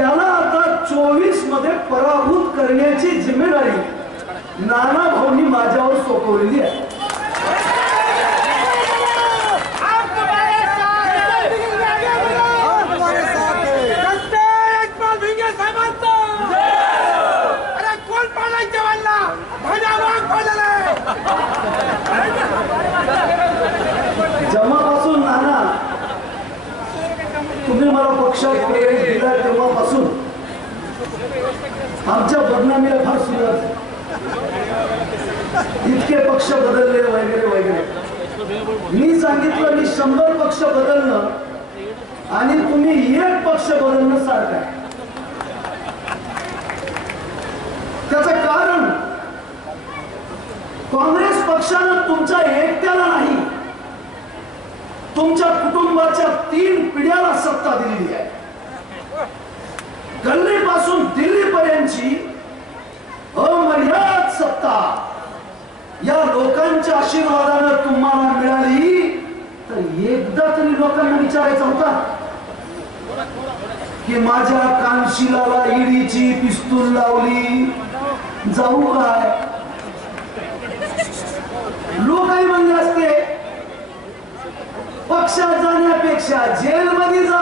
त्याला आता 24 मध्ये पराभूत करण्याची जिम्मेदारी नाना भाऊंनी माझ्यावर सोपवलेली आहे. जेव्हापासून नाना तुम्ही मला पक्षात प्रवेश दिला तेव्हापासून आमच्या बदनामीला फार सुरुवात. इतके पक्ष बदलले वगैरे वगैरे. मी सांगितलं मी 100 पक्ष बदलणं आणि तुम्ही एक पक्ष बदलणं सारखं आहे. त्याचं कारण काँग्रेस पक्षानं तुमच्या एकट्याला नाही तुमच्या कुटुंबाच्या 3 पिढ्याला सत्ता दिलेली आहे. गल्लीपासून दिल्लीपर्यंतची अमर्याद सत्ता या लोकांच्या आशीर्वादानं तुम्हाला मिळाली. तर एकदा तरी लोकांना विचारायचा होता की माझ्या कानशिलाला ईडीची पिस्तूल लावली जाऊ काय. लोकही म्हणले असते पक्षात जाण्यापेक्षा जेलमध्ये जा.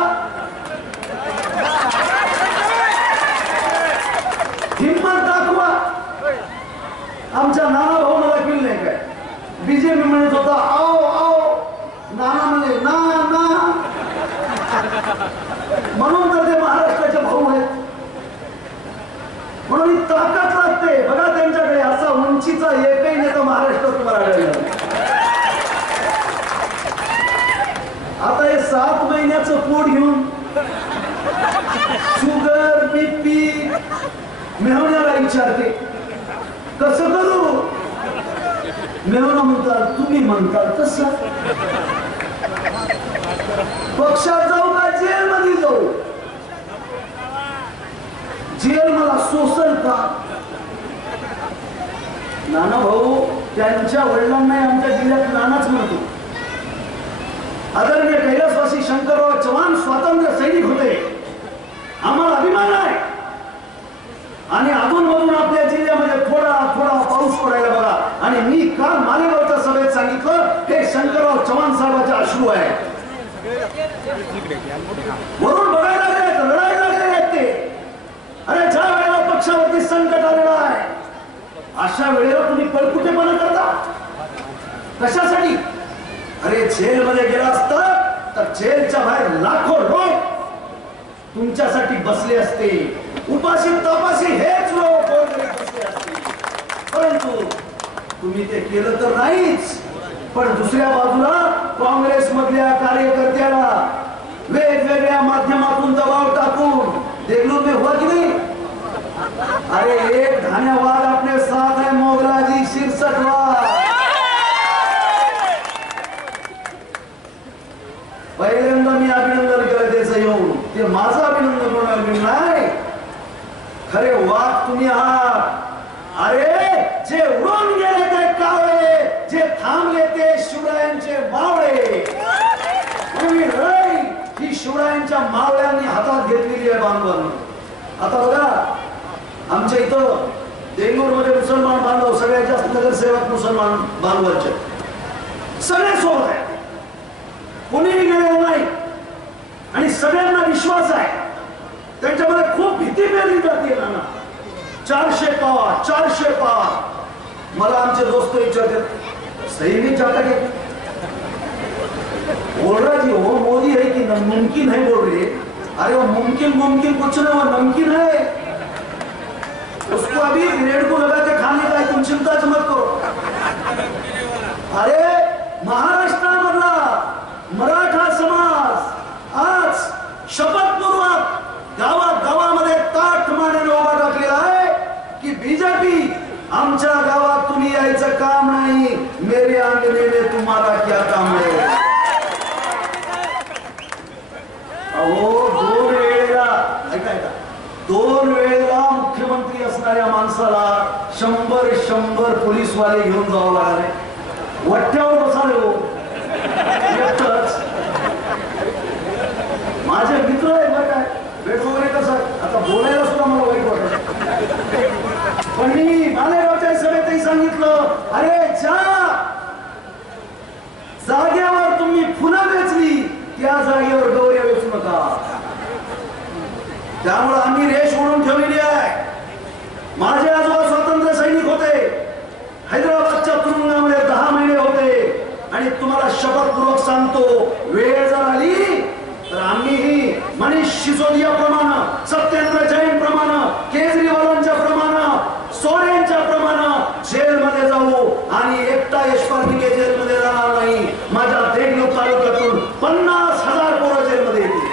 हिम्मत दाखवा. आमच्या नाना भाऊ मला केलं नाही काय. बीजेपी म्हणत होता आओ आओ, नाना म्हणले ना ना. म्हणून तर ते महाराष्ट्राचे भाऊ आहेत. म्हणून ही ताकद लागते बघा त्यांच्याकडे. असा उंचीचा एकही नेता महाराष्ट्रात तुम्हाला आढळला. आता हे 7 महिन्याचं पोट घेऊन शुगर बीपी मेहण्याला विचारते कसं करू. मेहना म्हणतात तुम्ही म्हणतात तसं. पक्षात जाऊ का जेल मध्ये जाऊ. जेल मला सोसल का. नाना भाऊ त्यांच्या वडिलांना आमच्या जिल्ह्यात नानाच म्हणतो. आदरणीय कैलासवासी शंकरराव चव्हाण स्वातंत्र्य सैनिक होते. आम्हाला अभिमान आहे. आणि अधूनमधून आपल्या जिल्ह्यामध्ये थोडा थोडा पाऊस पडायला बघा. आणि मी काल मालेगावच्या सभेत सांगितलं हे शंकरराव चव्हाण साहेबांचे अश्रू आहे. वरून बघायला लागले लढायला लागले आहेत ते. अरे ज्या वेळेला पक्षावरती संकट आलेलं आहे अशा वेळेला तुम्ही पळकुटेपणा करता कशासाठी. अरे जेलमध्ये गेला असता तर जेलच्या बाहेर लाखो लोक तुमच्यासाठी बसले असते. उपाशी तपाशी हेच लोक बसले असते. परंतु तुम्ही ते केलं तर नाहीच. पण दुसऱ्या बाजूला काँग्रेस मधल्या कार्यकर्त्याला वेगवेगळ्या माध्यमातून दबाव टाकून देखलो में हुआ कि नहीं. अरे एक धन्यवाद अपने साथ है मोगला जी शीर्षकवार. पहिल्यांदा मी अभिनंदन केलं त्याचं येऊन. ते माझं अभिनंदन होणार नाही. खरे वाघ तुम्ही आहात. अरे जे उडून गेले ते कावळे, जे थांबले ते शिवरायांचे मावळे. तुम्ही ही शिवरायांच्या मावळ्यांनी हातात घेतलेली आहे बांधवांनी. आता बघा आमच्या इथं देंगूर मध्ये मुसलमान बांधव सगळ्यात जास्त नगरसेवक मुसलमान बांधवांचे सगळे सोबत आहे. कोणीही गेलेलं नाही. आणि सगळ्यांना विश्वास आहे. त्यांच्यामध्ये खूप भीती पेरली जाते ना. 400 पार 400 पार. मला आमचे दोस्त विचारतात सही नहीं चाहता क्या. बोल रहा जी वो मोदी है कि मुमकिन है बोल रहे. अरे वो मुमकिन मुमकिन कुछ नहीं, वो नमकीन है. उसको अभी ब्रेड को लगा के खाने का तुम चिंता मत करो. अरे महाराष्ट्रामधला मराठा समाज आज शपथपूर्वक गावात गावामध्ये ताठ मानेने उभा टाकलेला आहे की बीजेपी आमच्या गावात तुम्ही यायचं काम नाही. मेरे आंगने में तुम्हारा क्या काम है. अहो 2 वेळेला ऐका ऐका 2 वेळेला मुख्यमंत्री असणाऱ्या माणसाला 100 पोलीसवाले घेऊन जावं लागले. वट्ट्यावर बसाले हो. माझे मित्र आहे बरं काय भेट वगैरे कसं आता सांगितलं, अरे ज्या जागेवर तुम्ही फुलं वेचली त्या जागेवर गौऱ्या वेचू नका. त्यामुळे आम्ही रेष ओढून ठेवलेली आहे. माझे आजोबा स्वातंत्र्य सैनिक होते, हैदराबादच्या तुरुंगामध्ये 10 महिने होते. आणि तुम्हाला शपथपूर्वक सांगतो, वेळ जर आली तर आम्हीही मनीष सिसोदिया प्रमाणे, सत्येंद्र जैन प्रमाणे, केजरीवालांच्या प्रमाणे, सोरेनच्या प्रमाणे जेलमध्ये जाऊ. आणि एकटा यशपाल भिगे जेलमध्ये जाणार नाही. माझ्या देगलूर तालुक्यातून 50,000 पोरं जेलमध्ये येतील.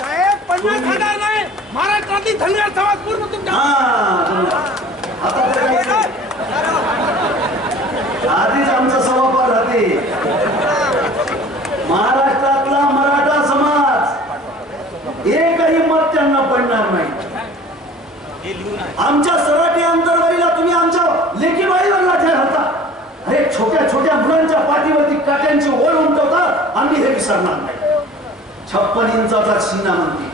साहेब 50,000 नाही, महाराष्ट्रातील धनगर समाज पूर्ण तुमच्या. आधीच आमचा सभापार राहते. महाराष्ट्रातला मराठा समाज एकही मत त्यांना पडणार नाही. आमच्या सराटी अंतरवालीला तुम्ही आमच्या लेकीबाईवर लाठ्या घालता. अरे छोट्या छोट्या मुलांच्या पाठीवरती काट्यांची ओळ उमटवता. आम्ही हे विसरणार नाही. 56 इंचाचा छिना म्हणते.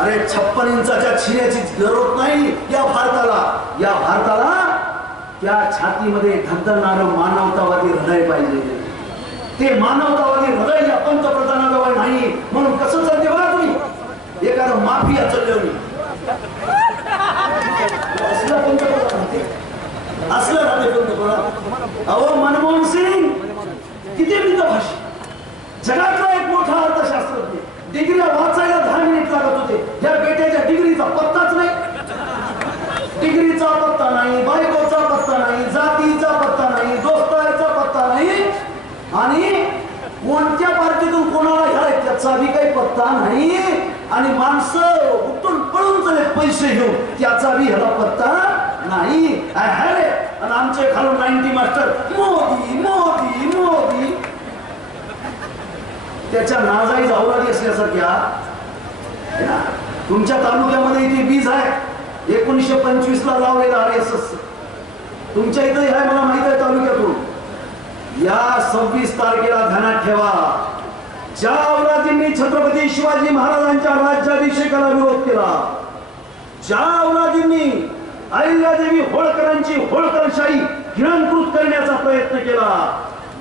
अरे 56 इंचाच्या छिन्याची जरूरत नाही या भारताला. या भारताला त्या छातीमध्ये धगधगणारं मानवतावादी हृदय पाहिजे. ते मानवतावादी हृदय या पंतप्रधानाजवळ नाही. म्हणून कसं चालते बघा तुम्ही, एखादं माफिया चालले असलं पंतप्रधान असलं राहते पंतप्रधान. अहो मनमोहन सिंग किती मितभाषी, जगातला एक मोठा अर्थशास्त्रज्ञ. डिग्रीला वाचायला 10 मिनिट लागत होते. या बेट्याच्या डिग्रीचा पत्ताच नाही. डिग्रीचा पत्ता नाही, बायकोचा पत्ता नाही, जातीचा पत्ता नाही, दोस्ताचा पत्ता नाही. आणि कोणत्या पार्टीतून कोणाला घ्याय त्याचा बी काही पत्ता नाही. आणि माणसं उठून पळून चले पैसे घेऊन, त्याचा बी ह्याला पत्ता नाही. अरे आणि आमचे खालून 90 मास्टर मोदी मोदी मोदी. त्याच्या नाजाई औलादी असल्यासारख्या. तुमच्या तालुक्यामध्ये इथे वीज आहे 1925 ला लावलेला RSS. तुमच्या इथे आहे मला माहित आहे तालुक्यातून. या 26 तारखेला ध्यानात ठेवा, ज्या औलादींनी छत्रपती शिवाजी महाराजांच्या राज्याभिषेकाला विरोध केला, ज्या औलादींनी अहिल्यादेवी होळकरांची होळकरशाही गिळंकृत करण्याचा प्रयत्न केला,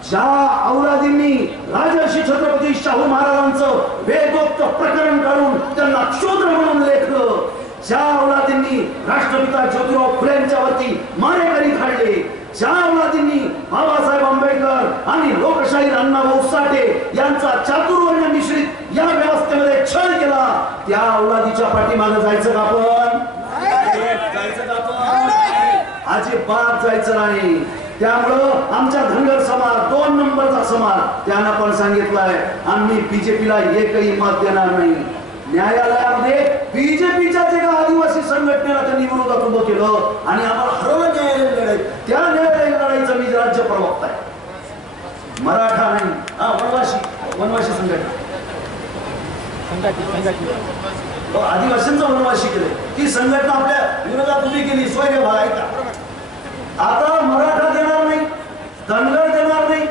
ज्या औलादींनी राजर्षी छत्रपती शाहू महाराजांचं वेदोक्त प्रकरण काढून त्यांना क्षुद्र म्हणून लेखलं, ज्या औलादींनी राष्ट्रपिता ज्योतिराव फुलेंच्या वरती मारेकरी काढले, ज्या औलादींनी बाबासाहेब आंबेडकर आणि लोकशाही अण्णाभाऊ साठे यांचा चातुर्वर्ण्य मिश्रित या व्यवस्थेमध्ये छळ केला, त्या औलादीच्या पाठीमागे जायचं का आपण? जायचं का आपण? अजिबात जायचं नाही. त्यामुळं आमच्या धनगर समाज 2 नंबरचा समाज, त्यानं पण सांगितलंय आम्ही बीजेपीला एकही मत देणार नाही. न्यायालयामध्ये बीजेपीच्या जे आदिवासी संघटनेला त्यांनी विरोधात उभं केलं आणि आम्हाला हरवलं न्यायालयीन लढाई. त्या न्यायालयीन लढाईचा मी राज्य प्रवक्ता आहे. मराठा नाही, वनवासी संघटना आदिवासींचं वनवासी केले. ती संघटना आपल्या विरोधात उभी केली. सोयरे भाग ऐका, आता मराठा देणार नाही, धनगर देणार नाही,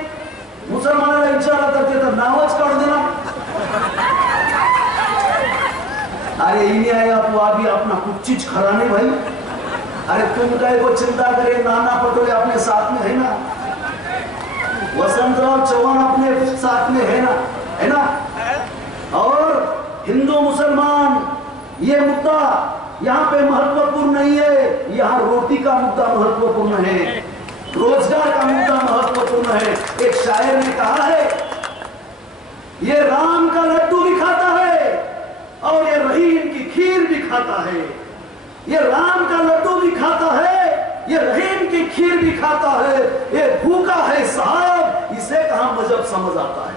मुसलमानाला विचारला तर ते तर नावच काढून देणार. अरे इन्हें आया तो अभी अपना कुछ चीज खरा नहीं भाई. अरे तुम काय को चिंता करे, नाना पटोले अपने साथ में है ना, वसंतराव चौहान अपने साथ में है ना. और हिंदू मुसलमान ये मुद्दा यहाँ पे महत्वपूर्ण नहीं है. यहाँ रोटी का मुद्दा महत्वपूर्ण है, रोजगार का मुद्दा महत्वपूर्ण है. एक शायर ने कहा है, ये राम का लड्डू भी खाता है और ये रहीम की खीर भी खाता है. ये राम का लड्डू भी खाता है, ये रहीम की खीर भी खाता है. ये भूखा है साहब, इसे कहां मजहब समझ आता है.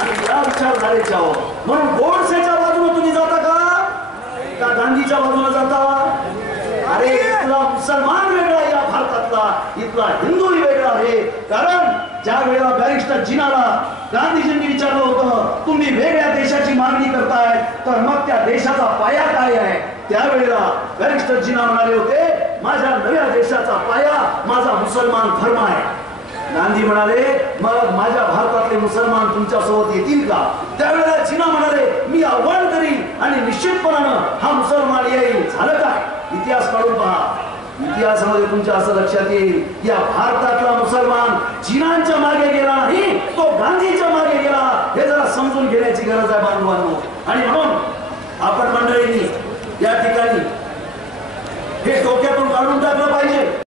आणि या विचारधारेच्या म्हणून गोडसेच्या बाजूने तुम्ही जाता का गांधीच्या बाजूने जाता? अरे इथला मुसलमान वेगळा या भारतातला, इथला हिंदूही वेगळा आहे. कारण ज्या वेळेला बॅरिस्टर जिनाला गांधीजींनी विचारलं होतं तुम्ही वेगळ्या देशाची मागणी करताय तर मग त्या देशाचा पाया काय आहे, त्यावेळेला बॅरिस्टर जिना म्हणाले होते माझ्या नव्या देशाचा पाया माझा मुसलमान धर्म आहे. गांधी म्हणाले मग माझ्या भारतातले मुसलमान तुमच्या सोबत येतील का? त्यावेळेला जिना म्हणाले मी आव्हान करीन आणि निश्चितपणानं हा मुसलमान येईल. झालं काय? इतिहास काढून पहा. इतिहासामध्ये तुमच्या असं लक्षात येईल, या भारतातला मुसलमान चीनांच्या मागे गेला नाही, तो गांधीच्या मागे गेला. हे जरा समजून घेण्याची गरज आहे बांधवांनो. आणि म्हणून